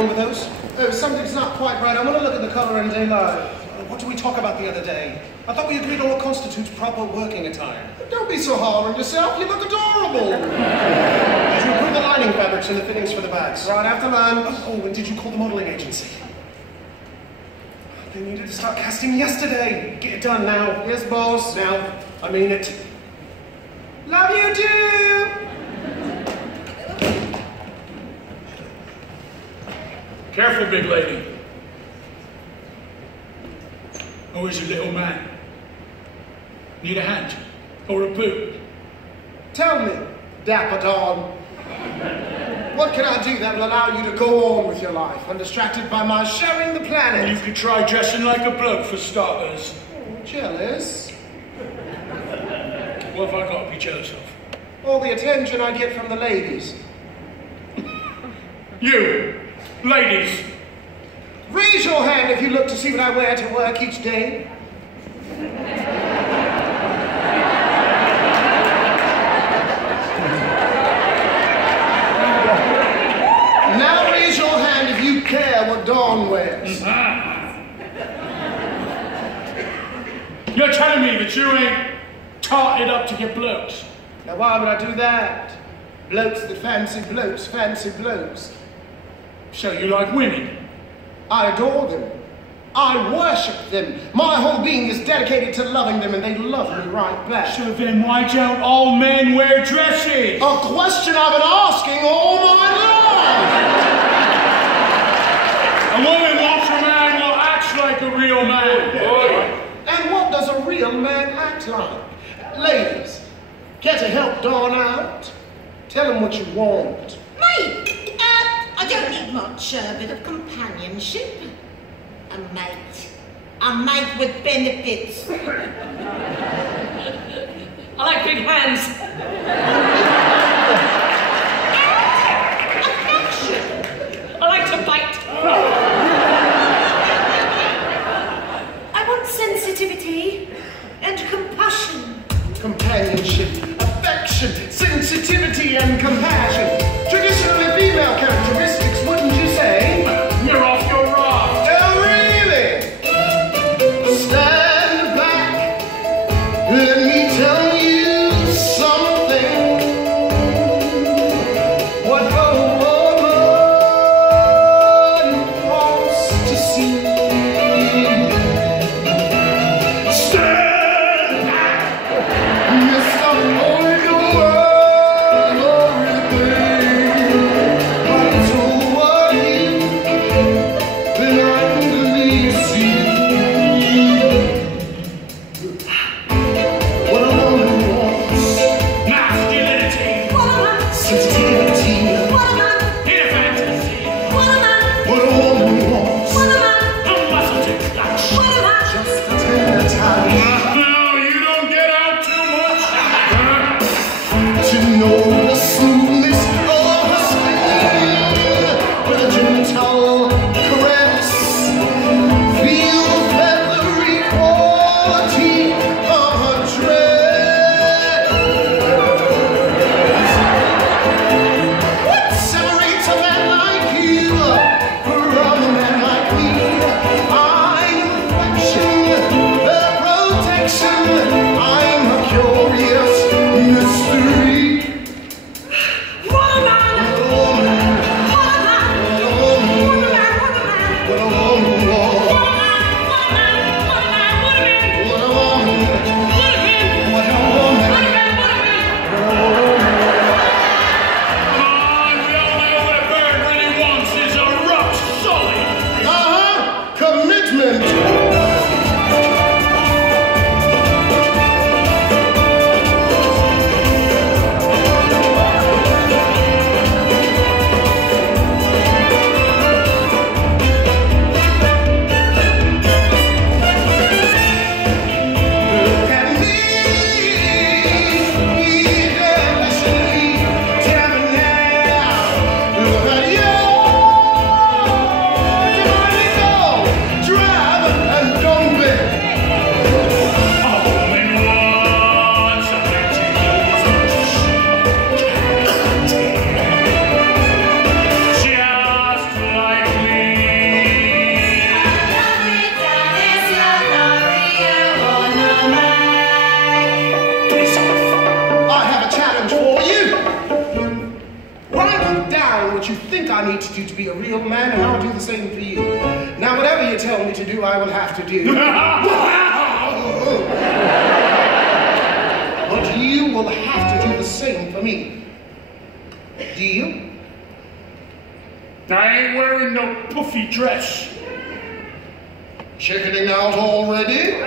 on with those? Oh, something's not quite right. I want to look at the colour and daylight. What did we talk about the other day? I thought we agreed on what constitutes proper working attire. Don't be so hard on yourself. You look adorable. Did you improve the lining fabrics and the fittings for the bags? Right after lunch. Oh, and did you call the modelling agency? They needed to start casting yesterday. Get it done now. Yes, boss. Now. I mean it. Love you too. Careful, big lady. Oh, is your little man? Need a hand? Or a boot? Tell me, Dapper Dawn. What can I do that will allow you to go on with your life, undistracted by my sharing the planet? You could try dressing like a bloke for starters. Jealous? What have I got to be jealous of? All the attention I get from the ladies. You! Ladies! Raise your hand if you look to see what I wear to work each day. Now raise your hand if you care what Dawn wears. You're telling me that you ain't tarted up to get blokes? Now why would I do that? Blokes that fancy blokes, fancy blokes. So you like women? I adore them. I worship them. My whole being is dedicated to loving them, and they love me right back. So then why don't all men wear dresses? A question I've been asking all my life. A woman wants a man who acts like a real man. And what does a real man act like? Ladies, care to help Dawn out? Tell him what you want. Mate, I don't need much, a bit of companionship. A mate. A mate with benefits. I like big hands. Affection. I like to bite. I want sensitivity and compassion. Companionship, affection, sensitivity, and compassion. Traditionally female characteristics, wouldn't you say? You're off your raft. Oh, really? Stand back. Let me tell you something. be a real man, and I'll do the same for you. Now, whatever you tell me to do, I will have to do. But you will have to do the same for me. Deal? I ain't wearing no puffy dress. Chickening out already?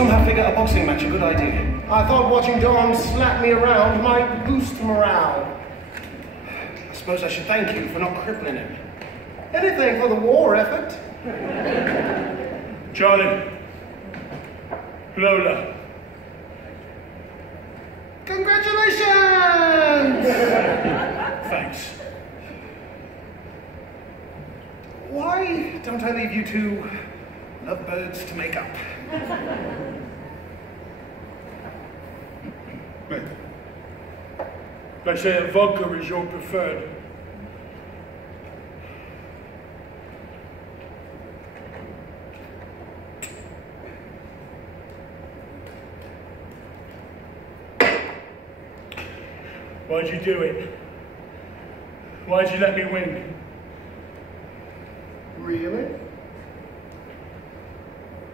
somehow figure a boxing match a good idea? I thought watching Don slap me around might boost morale. I suppose I should thank you for not crippling him. Anything for the war effort. Charlie. Lola. Congratulations! Thanks. Why don't I leave you two lovebirds to make up? Mate, they say that vodka is your preferred. Why'd you do it? Why'd you let me win? Really?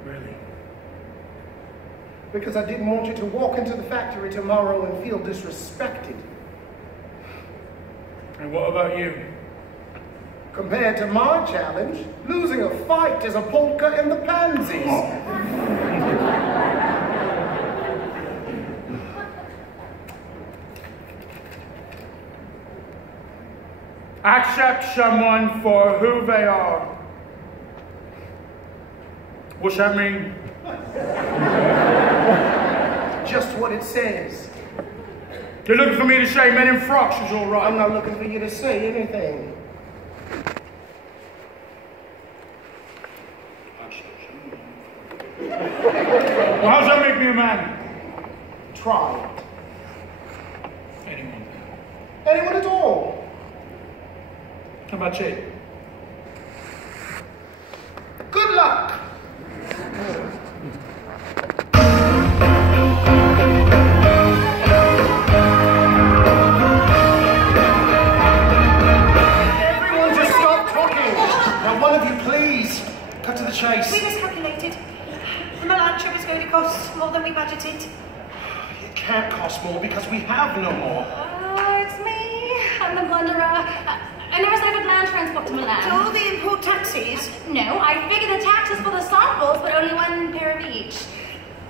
Really? Because I didn't want you to walk into the factory tomorrow and feel disrespected. And what about you? Compared to my challenge, losing a fight is a polka in the pansies. Accept someone for who they are. What's that mean? Just what it says. You're looking for me to say men in frocks is all right. I'm not looking for you to say anything. Well, how's that make me a man? Try it. Anyone. Anyone at all. How about you? Good luck. Everyone just stop talking. Now one of you please, cut to the chase. We miscalculated. The Milan trip is going to cost more than we budgeted. It can't cost more because we have no more. Oh, it's me. I'm the blunderer. I never said I could land transport to Milan. Do all the import taxis? No, I figured the taxes for the samples, but only one pair of each.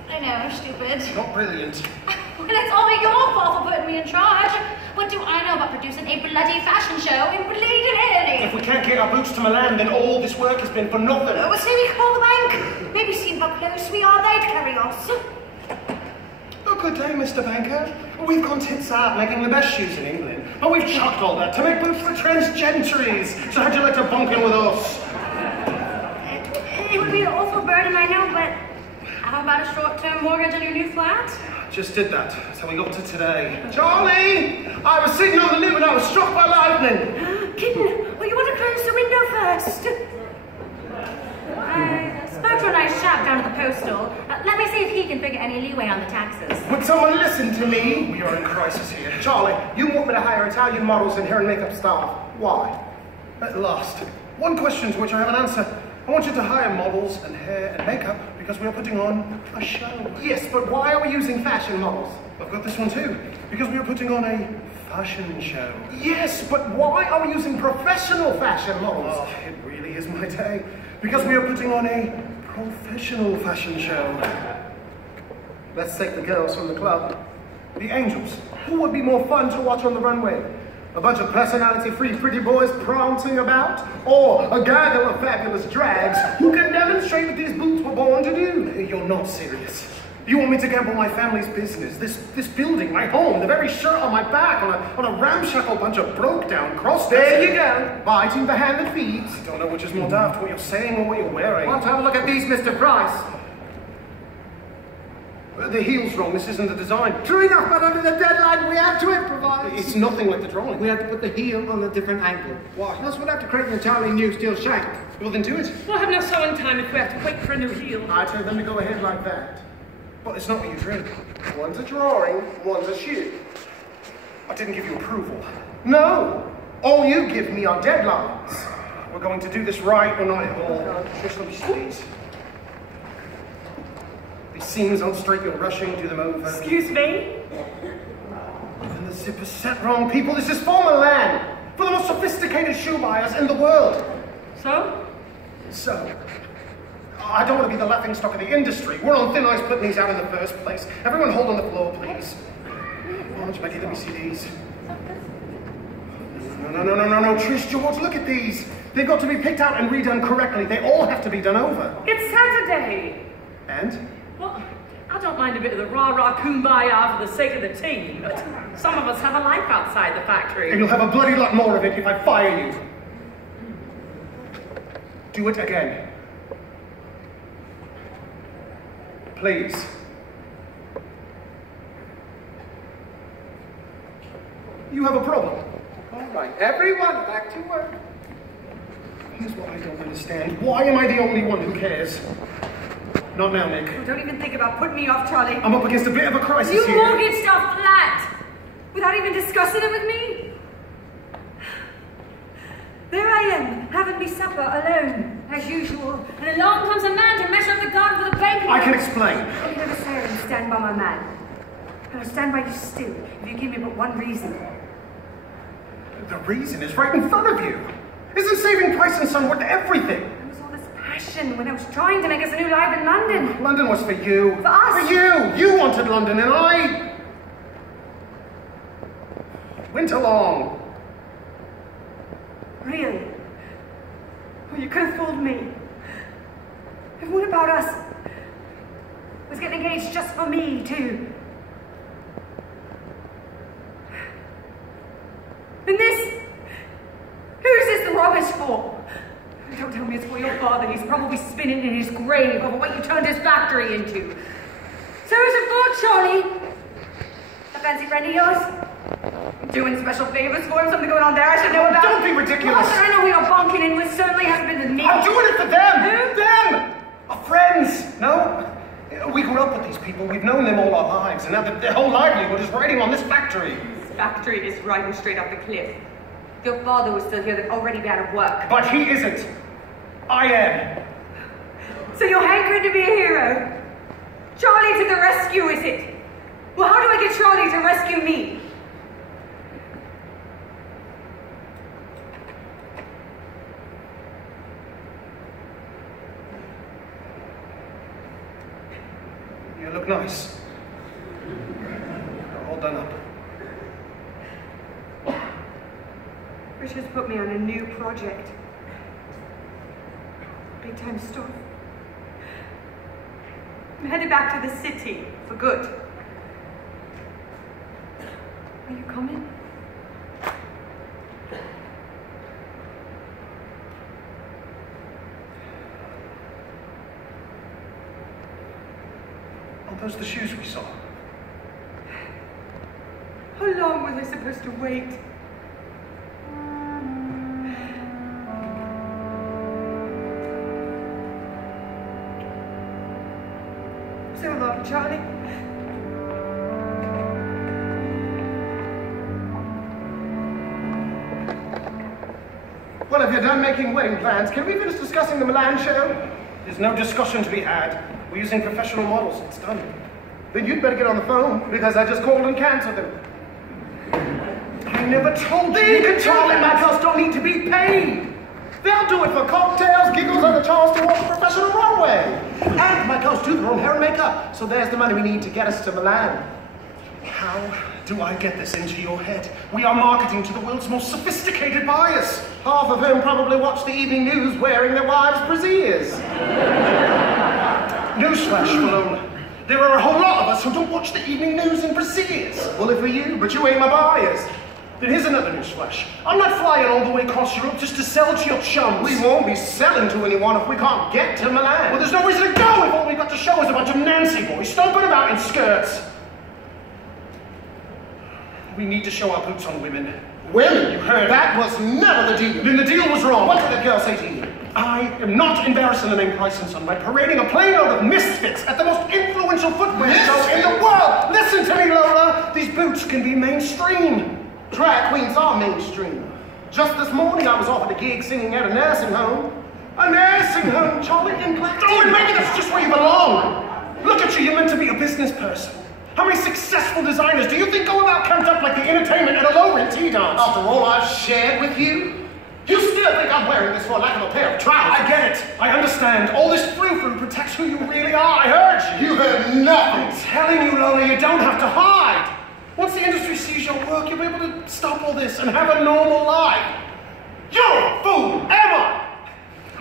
I know, I'm stupid. Not brilliant. And it's all your fault for putting me in charge. What do I know about producing a bloody fashion show in bleeding Italy? If we can't get our boots to Milan, then all this work has been for nothing. Well, say we call the bank. Maybe see how close we are, they'd carry us. Oh, good day, Mr. Banker. We've gone tits out making the best shoes in England, but we've chucked all that to make boots for transgentries. So how'd you like to bunk in with us? It would be an awful burden, I know, but how about a short-term mortgage on your new flat? Just did that. That's how we got to today. Charlie! I was sitting on the loo and I was struck by lightning. Kitten, well, you want to close the window first? I spoke to a nice chap down at the postal. Let me see if he can figure any leeway on the taxes. Would someone listen to me? We are in crisis here. Charlie, you want me to hire Italian models and hair and makeup staff. Why? At last. One question to which I have an answer. I want you to hire models and hair and makeup because we are putting on a show. Yes, but why are we using fashion models? I've got this one too. Because we are putting on a fashion show. Yes, but why are we using professional fashion models? Oh, it really is my day. Because we are putting on a professional fashion show. Let's take the girls from the club. The angels. Who would be more fun to watch on the runway? A bunch of personality-free pretty boys prancing about? Or a gaggle of fabulous drags who can demonstrate what these boots were born to do? You're not serious. You want me to gamble my family's business, this building, my home, the very shirt on my back, on a ramshackle bunch of broke-down cross. There you go, biting the hand that feeds. I don't know which is more daft, what you're saying or what you're wearing. Want to have a look at these, Mr. Price? The heel's wrong, this isn't the design. True enough, but under the deadline we had to improvise. It's nothing like the drawing. We had to put the heel on a different angle. Why? Else we'd have to create an entirely new steel shank. Well then do it. We'll have no sewing time if we have to wait for a new heel. I told them to go ahead like that. But it's not what you drew. One's a drawing, one's a shoe. I didn't give you approval. No! All you give me are deadlines. We're going to do this right or not at all. Just let me squeeze. These seams aren't straight, you're rushing, do them over. Excuse me? And the zip is set wrong, people. This is for Milan. For the most sophisticated shoe buyers in the world. So? So, I don't want to be the laughingstock of the industry. We're on thin ice putting these out in the first place. Everyone hold on the floor, please. Launch, Becky, let me see these. No, Trish, George, look at these. They've got to be picked out and redone correctly. They all have to be done over. It's Saturday. And? Well, I don't mind a bit of the rah-rah kumbaya for the sake of the team, but some of us have a life outside the factory. And you'll have a bloody lot more of it if I fire you. Do it again. Please. You have a problem. All right, everyone, back to work. Here's what I don't understand. Why am I the only one who cares? Not now, Nick. Oh, don't even think about putting me off, Charlie. I'm up against a bit of a crisis You here. mortgaged our flat without even discussing it with me. There I am, having me supper alone, as usual. And along comes a man to measure up the garden for the bacon. I can explain. I can never say I stand by my man. And I stand by you still, if you give me but one reason. The reason is right in front of you. Isn't saving Price and Son worth everything? There was all this passion when I was trying to make us a new life in London. London was for you. For us. For you. You wanted London and I went along. Really? Well, you could have fooled me. And what about us? Was getting engaged just for me, too. And this? Who's this rubbish for? Don't tell me it's for your father. He's probably spinning in his grave over what you turned his factory into. So who's it for, Charlie? A fancy friend of yours? Doing special favors for him? Something going on there I should know about? Don't be ridiculous. Oh, sure, I know who you're bonking in with. Certainly hasn't been with me. I'm doing it for them. Who? Them. Our friends. No? We grew up with these people. We've known them all our lives. And now their whole livelihood is riding on this factory. This factory is riding straight off the cliff. If your father was still here, they'd already be out of work. But he isn't. I am. So you're hankering to be a hero? Charlie to the rescue, is it? Well, how do I get Charlie to rescue me? You look nice. All done up. Richard's put me on a new project. Big time stuff. I'm headed back to the city for good. Are you coming? Are those the shoes we saw? How long was I supposed to wait? So long, Charlie. Well, have you done making wedding plans? Can we finish discussing the Milan show? There's no discussion to be had. We're using professional models. It's done. Then you'd better get on the phone, because I just called and cancelled them. I never told you that Charlie and Michaels don't need to be paid. They'll do it for cocktails, giggles, and a chance to walk a professional runway. And Michaels do their own hair and makeup. So there's the money we need to get us to Milan. How do I get this into your head? We are marketing to the world's most sophisticated buyers, half of whom probably watch the evening news wearing their wives' brassieres. Newsflash, Malone. There are a whole lot of us who don't watch the evening news in brassieres. Well, if for you, but you ain't my buyers. Then here's another newsflash. I'm not flying all the way across Europe just to sell to your chums. We won't be selling to anyone if we can't get to Milan. Well, there's no reason to go if all we've got to show is a bunch of Nancy boys stomping about in skirts. We need to show our boots on women. Women? You heard? That was never the deal. Then the deal was wrong. What did the girl say to you? I am not embarrassing the name Price and Son by parading a plane load of misfits at the most influential footwear show in the world. Listen to me, Lola. These boots can be mainstream. Drag queens are mainstream. Just this morning, I was offered a gig singing at a nursing home. A nursing home, Charlie, in Black. Oh, and maybe that's just where you belong. Look at you, you're meant to be a business person. How many successful designers do you think go about camped up like the entertainment at a low-rent tea dance? After all I've shared with you? You still think I'm wearing this for lack of a pair of trousers? I get it. I understand. All this frou-frou through protects who you really are. I heard you. You heard nothing. I'm telling you, Lola, you don't have to hide. Once the industry sees your work, you'll be able to stop all this and have a normal life. You're a fool, am I?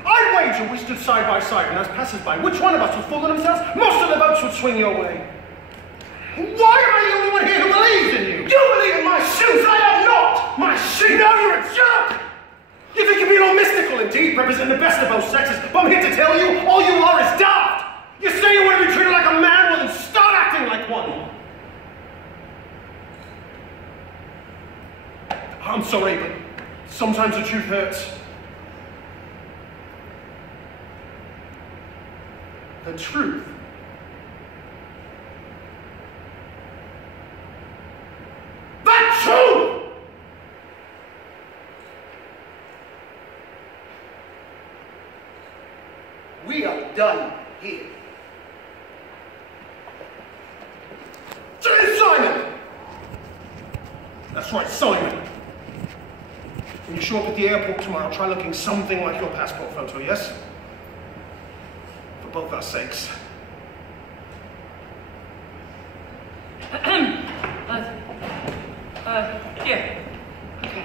I'd wager we stood side by side and as passers-by, which one of us would fool themselves? Most of the votes would swing your way. Why am I the only one here who believes in you? You believe in my shoes, I am not my shoes. No, you're a jerk. You think you're being all mystical indeed, representing the best of both sexes, but I'm here to tell you, all you are is daft. You say you want to be treated like a man, well then start acting like one. I'm sorry, but sometimes the truth hurts. The truth. The truth! We are done here. Simon! That's right, Simon. When you show up at the airport tomorrow, try looking something like your passport photo, yes? For both our sakes. Yeah. Okay.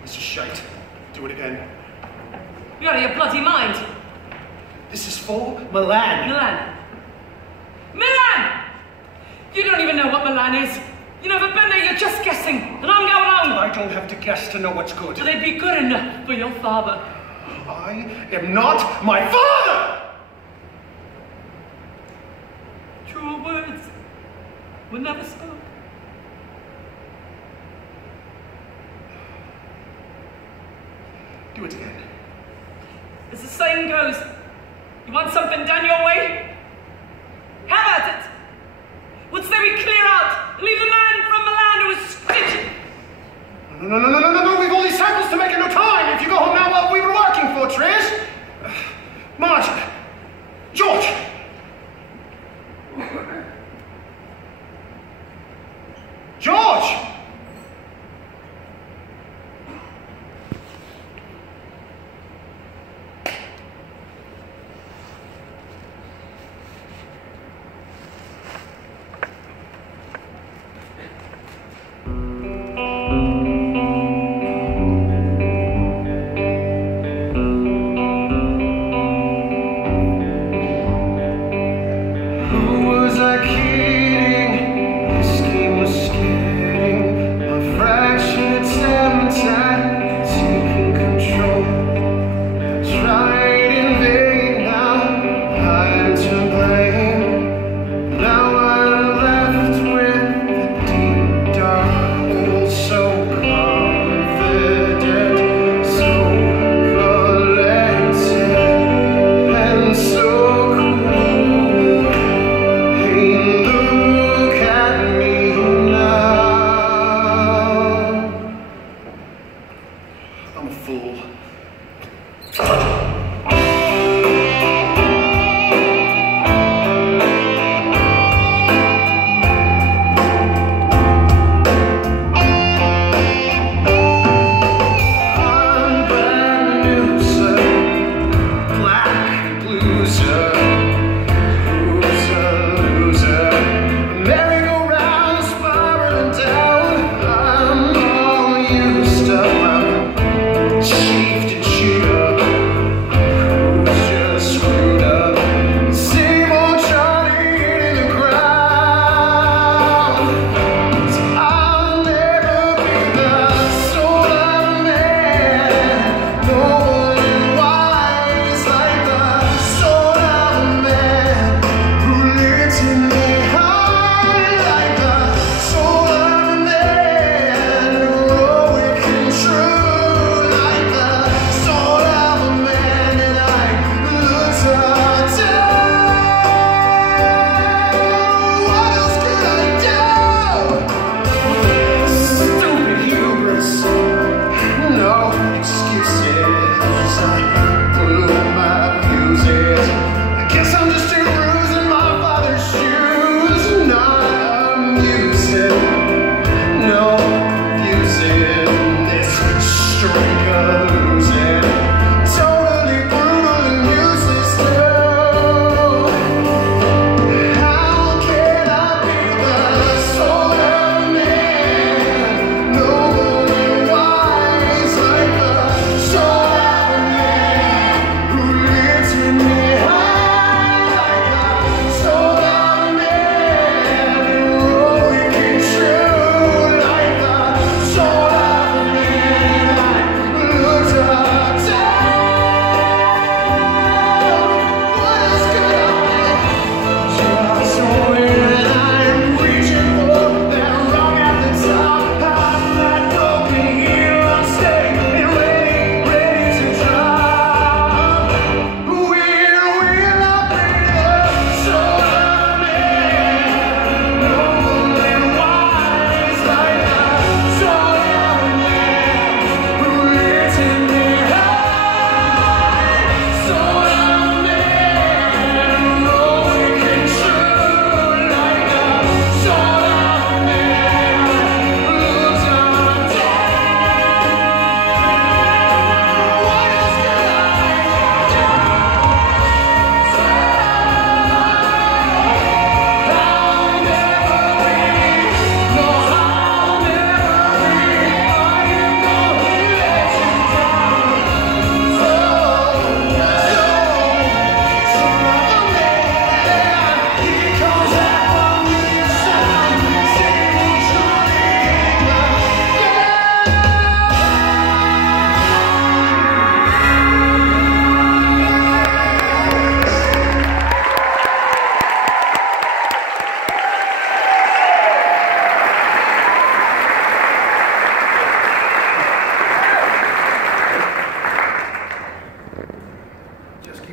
This is shite. Do it again. You're out of your bloody mind. This is for Milan. Milan. Milan! You don't even know what Milan is. You've never been there, you're just guessing. And I'm going home. I don't have to guess to know what's good. Will they be good enough for your father? I am not my father! Truer words were never spoken. Do it again. As the saying goes, you want something done your way? Have at it! Wouldst thou be clear out and leave the man from Milan who was stitching? No, we've all these samples to make in no time. If you go home now, what we were working for, Trish? Marge. George. George!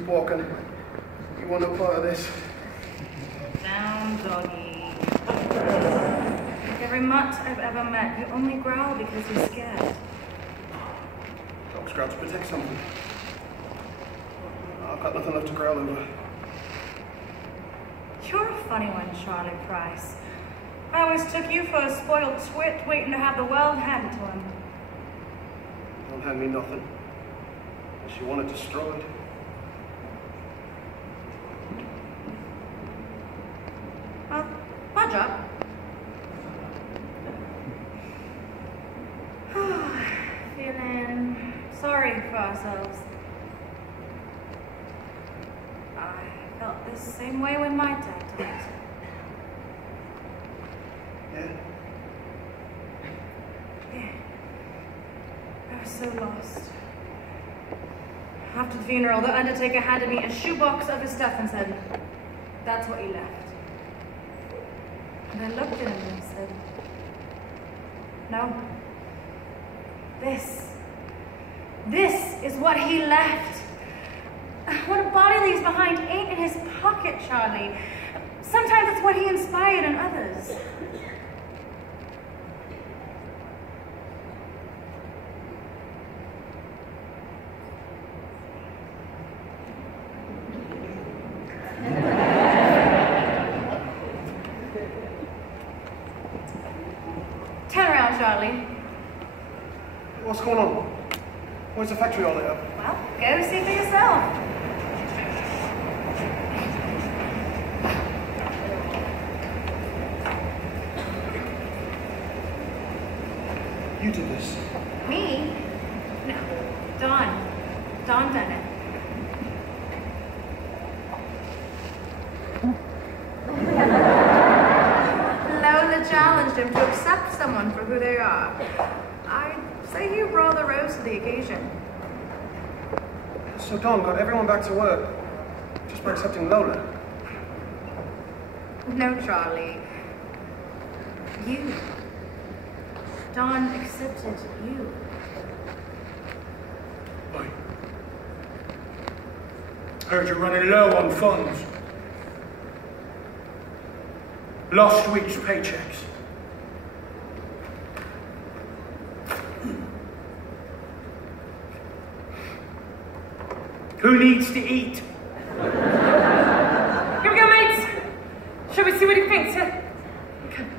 keep walking. You want no part of this. Down, doggy. Like every mutt I've ever met, you only growl because you're scared. Dogs growl to protect something. I've got nothing left to growl over. You're a funny one, Charlie Price. I always took you for a spoiled twit waiting to have the world handed to him. Don't hand me nothing. Unless you want it destroyed. Well, my job. Feeling sorry for ourselves. I felt the same way when my dad died. Yeah? Yeah. I was so lost. After the funeral, the undertaker handed me a shoebox of his stuff and said, "That's what he left." And I looked at him and I said, "No. This is what he left. What a body leaves behind ain't in his pocket, Charlie. Sometimes it's what he inspired in others." Turn around, Charlie. What's going on? Where's the factory all lit up? Well, go see for yourself. You did this. Me? No. Don. Don done it. Lola challenged him to accept someone for who they are. I'd say he rather rose to the occasion. So Don got everyone back to work just by accepting Lola. No, Charlie. You. Don accepted you. I heard you're running low on funds. Last week's paychecks. Who needs to eat? Here we go, mates. Shall we see what he thinks? Come.